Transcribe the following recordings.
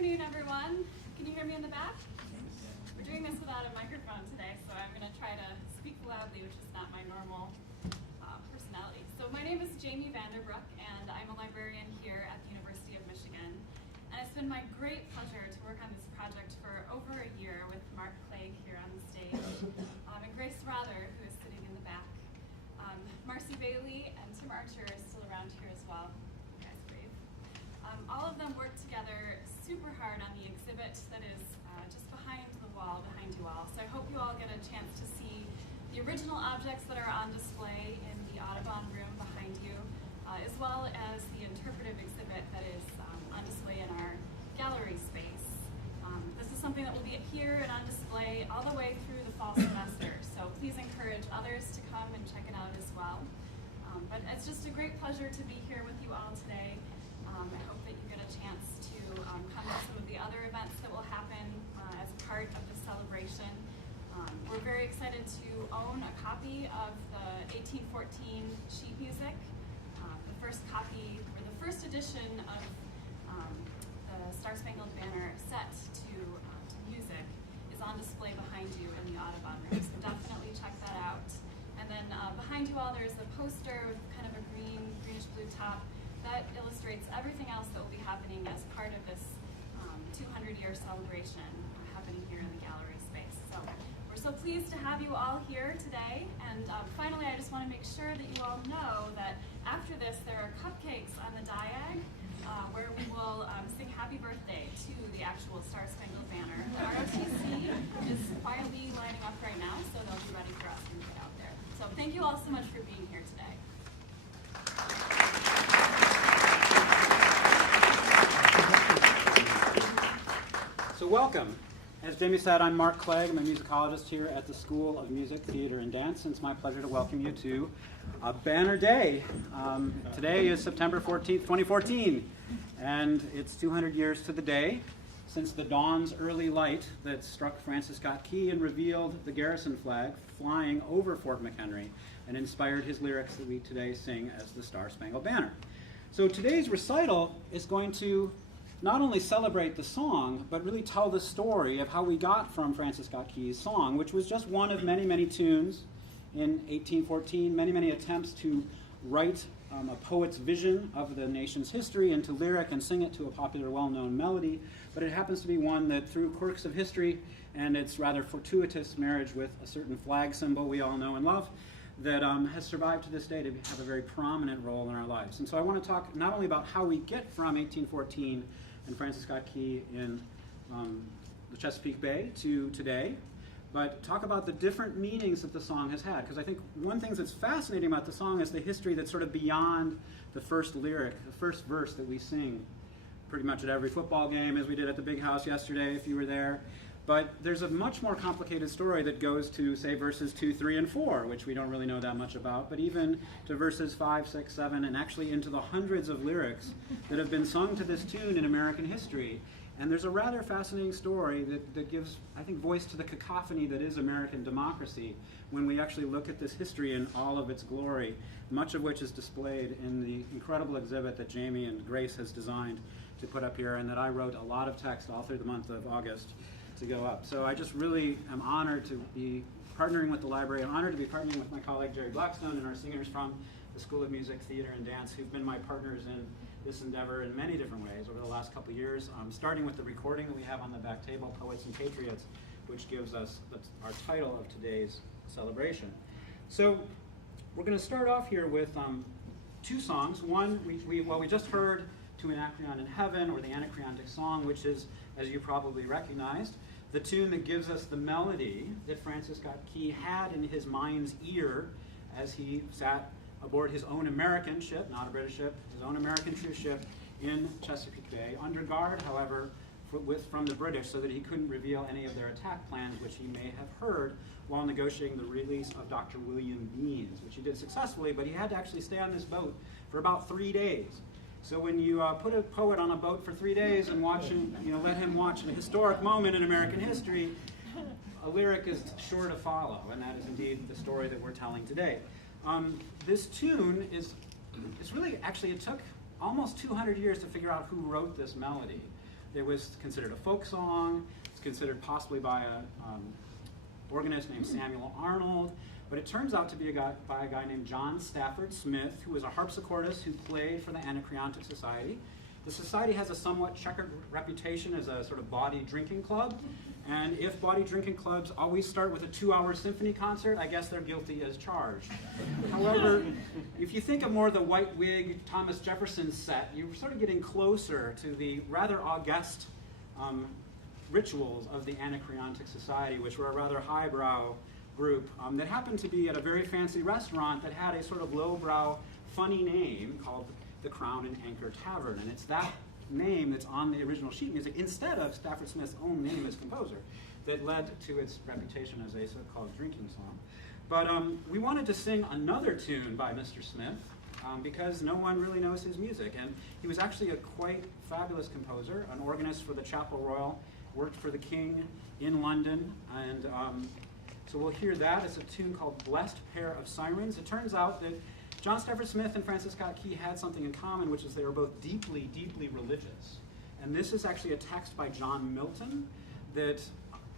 afternoon, everyone. Can you hear me in the back? We're doing this without a microphone today, so I'm going to try to speak loudly, which is not my normal personality. So my name is Jamie Vanderbrook, and I'm a librarian here at the University of Michigan. And it's been my great pleasure to work on this project for over a year with Mark Clague here on the stage, and Grace Rother, who is sitting in the back. Marcy Bailey and Tim Archer are still around here as well. You guys wave. All of them worked together super hard on the exhibit that is just behind the wall, behind you all. So I hope you all get a chance to see the original objects that are on display in the Audubon room behind you, as well as the interpretive exhibit that is on display in our gallery space. This is something that will be here and on display all the way through the fall semester. So please encourage others to come and check it out as well. But it's just a great pleasure to be here with you all today. I hope that you get a chance to come to some of the other events that will happen as part of the celebration. We're very excited to own a copy of the 1814 sheet music. The first copy, or the first edition of the Star-Spangled Banner set to music is on display behind you in the Audubon room, so definitely check that out. And then behind you all there's a poster with kind of a greenish-blue top that illustrates everything else that will be happening as part of this 200-year celebration happening here in the gallery space. So we're so pleased to have you all here today. And finally, I just want to make sure that you all know that after this, there are cupcakes on the diag where we will sing happy birthday to the actual Star-Spangled Banner. The ROTC is quietly lining up right now, so they'll be ready for us when we get out there. So thank you all so much for being here today. So welcome. As Jamie said, I'm Mark Clague. I'm a musicologist here at the School of Music, Theater, and Dance, and it's my pleasure to welcome you to Banner Day. Today is September 14th, 2014, and it's 200 years to the day since the dawn's early light that struck Francis Scott Key and revealed the garrison flag flying over Fort McHenry and inspired his lyrics that we today sing as the Star-Spangled Banner. So today's recital is going to not only celebrate the song, but really tell the story of how we got from Francis Scott Key's song, which was just one of many, many tunes in 1814, many, many attempts to write a poet's vision of the nation's history into lyric and sing it to a popular, well-known melody. But it happens to be one that, through quirks of history and its rather fortuitous marriage with a certain flag symbol we all know and love, that has survived to this day to have a very prominent role in our lives. And so I want to talk not only about how we get from 1814 and Francis Scott Key in the Chesapeake Bay to today, but talk about the different meanings that the song has had. Because I think one thing that's fascinating about the song is the history that's sort of beyond the first lyric, the first verse that we sing pretty much at every football game, as we did at the Big House yesterday, if you were there. But there's a much more complicated story that goes to, say, verses 2, 3, and 4, which we don't really know that much about, but even to verses 5, 6, 7, and actually into the hundreds of lyrics that have been sung to this tune in American history. And there's a rather fascinating story that gives, I think, voice to the cacophony that is American democracy when we actually look at this history in all of its glory, much of which is displayed in the incredible exhibit that Jamie and Grace has designed to put up here, and that I wrote a lot of text all through the month of August to go up. So I just really am honored to be partnering with the library. I'm honored to be partnering with my colleague Jerry Blackstone and our singers from the School of Music, Theater, and Dance, who've been my partners in this endeavor in many different ways over the last couple of years, starting with the recording that we have on the back table, Poets and Patriots, which gives us our title of today's celebration. So we're going to start off here with two songs. One, we just heard To an Anacreon in Heaven, or the Anacreontic Song, which is, as you probably recognized, the tune that gives us the melody that Francis Scott Key had in his mind's ear as he sat aboard his own American ship, not a British ship, his own American cruise ship in Chesapeake Bay, under guard, however, from the British, so that he couldn't reveal any of their attack plans, which he may have heard while negotiating the release of Dr. William Beans, which he did successfully, but he had to actually stay on this boat for about 3 days. So when you put a poet on a boat for 3 days and watch him, let him watch a historic moment in American history, a lyric is sure to follow, and that is indeed the story that we're telling today. This tune it's really, actually, it took almost 200 years to figure out who wrote this melody. It was considered a folk song. It's considered possibly by a organist named Samuel Arnold. But it turns out to be by a guy named John Stafford Smith, who was a harpsichordist who played for the Anacreontic Society. The society has a somewhat checkered reputation as a sort of bawdy drinking club. And if bawdy drinking clubs always start with a 2-hour symphony concert, I guess they're guilty as charged. However, if you think of more the white wig Thomas Jefferson set, you're sort of getting closer to the rather august rituals of the Anacreontic Society, which were a rather highbrow group that happened to be at a very fancy restaurant that had a sort of lowbrow, funny name called the Crown and Anchor Tavern. And it's that name that's on the original sheet music instead of Stafford Smith's own name as composer that led to its reputation as a so-called drinking song. But we wanted to sing another tune by Mr. Smith because no one really knows his music. And he was actually a quite fabulous composer, an organist for the Chapel Royal, worked for the King in London, and so we'll hear that. It's a tune called Blest Pair of Sirens. It turns out that John Stafford Smith and Francis Scott Key had something in common, which is they were both deeply, deeply religious. And this is actually a text by John Milton that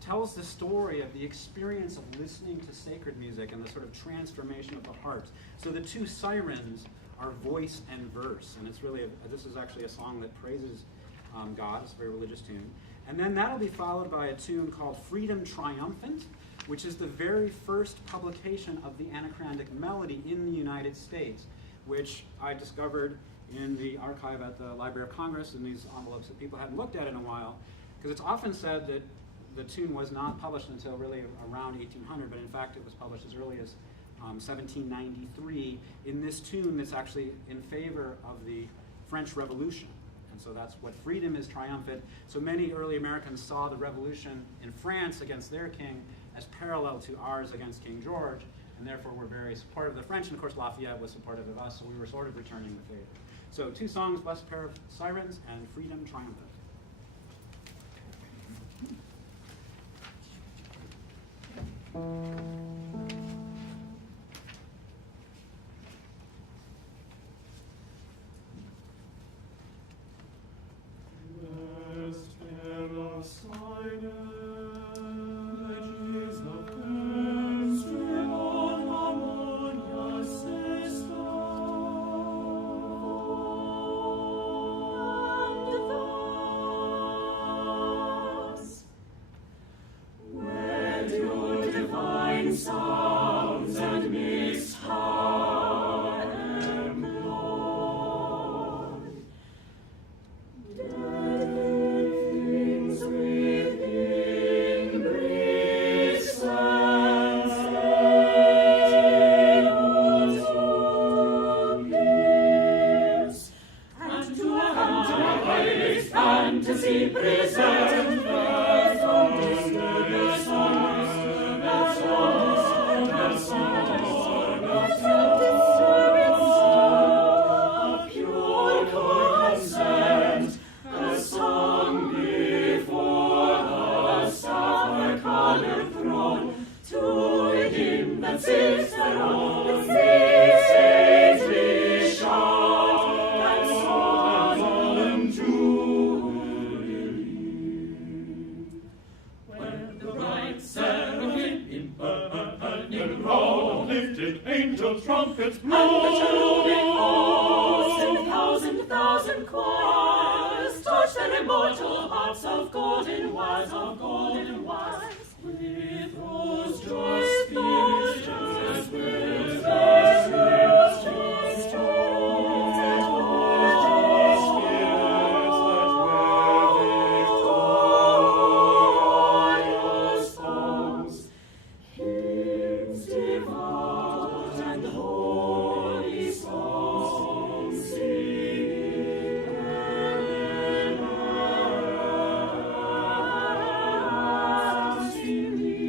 tells the story of the experience of listening to sacred music and the sort of transformation of the heart. So the two sirens are voice and verse, and it's really, this is actually a song that praises God. It's a very religious tune. And then that'll be followed by a tune called Freedom Triumphant, which is the very first publication of the anacreontic melody in the United States, which I discovered in the archive at the Library of Congress in these envelopes that people hadn't looked at in a while, because it's often said that the tune was not published until really around 1800, but in fact it was published as early as 1793 in this tune that's actually in favor of the French Revolution. And so that's what freedom is triumphant. So many early Americans saw the revolution in France against their king as parallel to ours against King George, and therefore were very supportive of the French, and of course Lafayette was supportive of us, so we were sort of returning the favor. So two songs, Blest Pair of Sirens and Freedom Triumphant. Blest pair of sirens, sounds and mixed high and low. Deadly things within breathe sensible bliss, and to a highest fantasy present birth of disturbance angel trumpets blow, and the cherubim hosts in thousand choirs touch their immortal harps of golden wires, with those joyous spirits as with those spirits just told, and those spirits that wear victorious songs, hymns divine and holy songs sing, everlasting.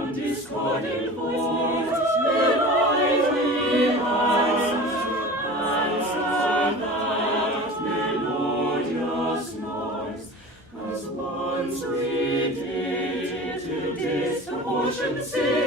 one discordant voice, melodically answer that melodious noise, as once we did to disproportion sing.